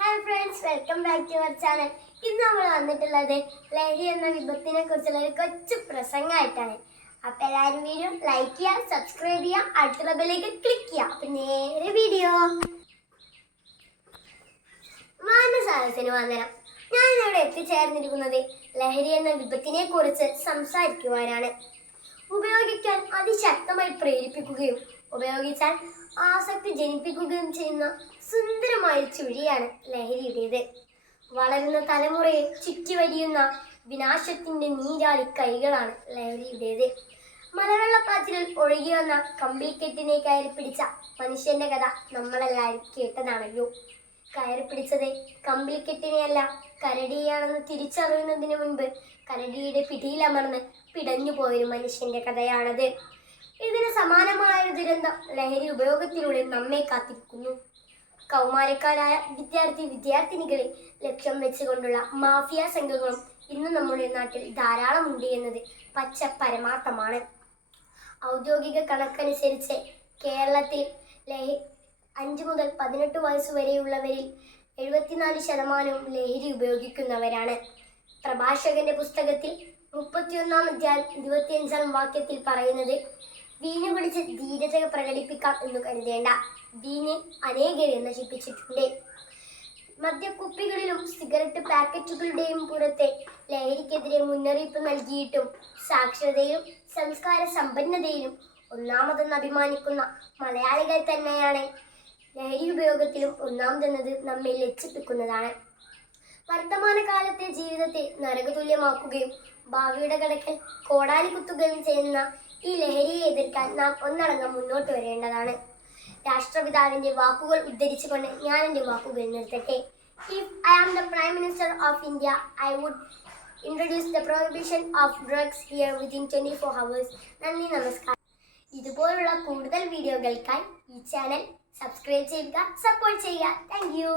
Hi friends, welcome back to our channel. ഇന്ന് നമ്മൾ വന്നിട്ടുള്ളത് ലഹരി എന്ന വിപത്തിനെ കുറിച്ചുള്ള ഒരു കൊച്ചു പ്രസംഗമായിട്ടാണ്. അപ്പൊ എല്ലാവരും വീഡിയോ ലൈക്ക് ചെയ്യുക, സബ്സ്ക്രൈബ് ചെയ്യുക, അടുത്തുള്ള ബെല്ലേക്ക് ക്ലിക്ക് ചെയ്യുക. അപ്പൊ നേരെ വീഡിയോ. മാനസാരത്തിന് വന്ദനം. ഞാനിവിടെ എത്തിച്ചേർന്നിരിക്കുന്നത് ലഹരി എന്ന വിപത്തിനെ കുറിച്ച് സംസാരിക്കുവാനാണ്. ഉപയോഗിക്കാൻ അതിശക്തമായി പ്രേരിപ്പിക്കുകയും ഉപയോഗിച്ചാൽ ആസക്തി ജനിപ്പിക്കുകയും ചെയ്യുന്ന സുന്ദരമായ ചുഴിയാണ് ലഹരിയുടേത്. വളരുന്ന തലമുറയെ ചുറ്റിവരിയുന്ന വിനാശത്തിന്റെ നീരാളി കൈകളാണ് ലഹരിയുടേത്. മലവെള്ളപ്പാച്ചിലിൽ ഒഴുകി വന്ന കമ്പിളിക്കെട്ടിനെ കയറി പിടിച്ച മനുഷ്യന്റെ കഥ നമ്മളെല്ലാവരും കേട്ടതാണല്ലോ. കയറി പിടിച്ചത് കമ്പിളിക്കെട്ടിനെയല്ല, കരടിയാണെന്ന് തിരിച്ചറിയുന്നതിന് മുൻപ് കരടിയുടെ പിടിയിലമർന്ന് പിടഞ്ഞു പോയൊരു മനുഷ്യന്റെ കഥയാണത്. ഇതിന് സമാനമായൊരു ദുരന്തം ലഹരി ഉപയോഗത്തിലൂടെ നമ്മെ കാത്തിരിക്കുന്നു. കൗമാരക്കാരായ വിദ്യാർത്ഥിനികളെ ലക്ഷ്യം വെച്ചുകൊണ്ടുള്ള മാഫിയ സംഘങ്ങളും ഇന്ന് നമ്മുടെ നാട്ടിൽ ധാരാളം ഉണ്ട് എന്നത് പച്ച പരമാർത്ഥമാണ്. ഔദ്യോഗിക കണക്കനുസരിച്ച് കേരളത്തിൽ 5 മുതൽ 18 വയസ്സ് വരെയുള്ളവരിൽ 74% ലഹരി ഉപയോഗിക്കുന്നവരാണ്. പ്രഭാഷകന്റെ പുസ്തകത്തിൽ 31-ാം അധ്യായം 25-ാം വാക്യത്തിൽ പറയുന്നത്, വീഞ്ഞു കുടിച്ച് ധീരത പ്രകടിപ്പിക്കാം എന്ന് കരുതേണ്ട, വീഞ്ഞ് അനേകരെ നശിപ്പിച്ചിട്ടുണ്ട്. മദ്യക്കുപ്പികളിലും സിഗരറ്റ് പാക്കറ്റുകളുടെയും പുറത്തെ ലഹരിക്കെതിരെ മുന്നറിയിപ്പ് നൽകിയിട്ടും സാക്ഷരതയിലും സംസ്കാര സമ്പന്നതയിലും ഒന്നാമതെന്ന് അഭിമാനിക്കുന്ന മലയാളികൾ തന്നെയാണ് ലഹരി ഉപയോഗത്തിലും ഒന്നാമതെന്നത് നമ്മെ ലജ്ജിപ്പിക്കുന്നതാണ്. വർത്തമാനകാലത്തെ ജീവിതത്തെ നരകതുല്യമാക്കുകയും ഭാവിയുടെ കടക്കൽ കോടാലി കുത്തുകയും ചെയ്യുന്ന ഈ ലഹരിയെ എതിർക്കാൻ നാം ഒന്നടങ്കം മുന്നോട്ട് വരേണ്ടതാണ്. രാഷ്ട്രപിതാവിന്റെ വാക്കുകൾ ഉദ്ധരിച്ചുകൊണ്ട് ഞാൻ എൻ്റെ വാക്കുകൾ നിർത്തട്ടെ. If I am the Prime Minister of India, I would introduce the prohibition of drugs here within 24 hours. നന്ദി, നമസ്കാരം. ഇതുപോലുള്ള കൂടുതൽ വീഡിയോകൾക്കായി ഈ ചാനൽ സബ്സ്ക്രൈബ് ചെയ്യുക, സപ്പോർട്ട് ചെയ്യുക. Thank you.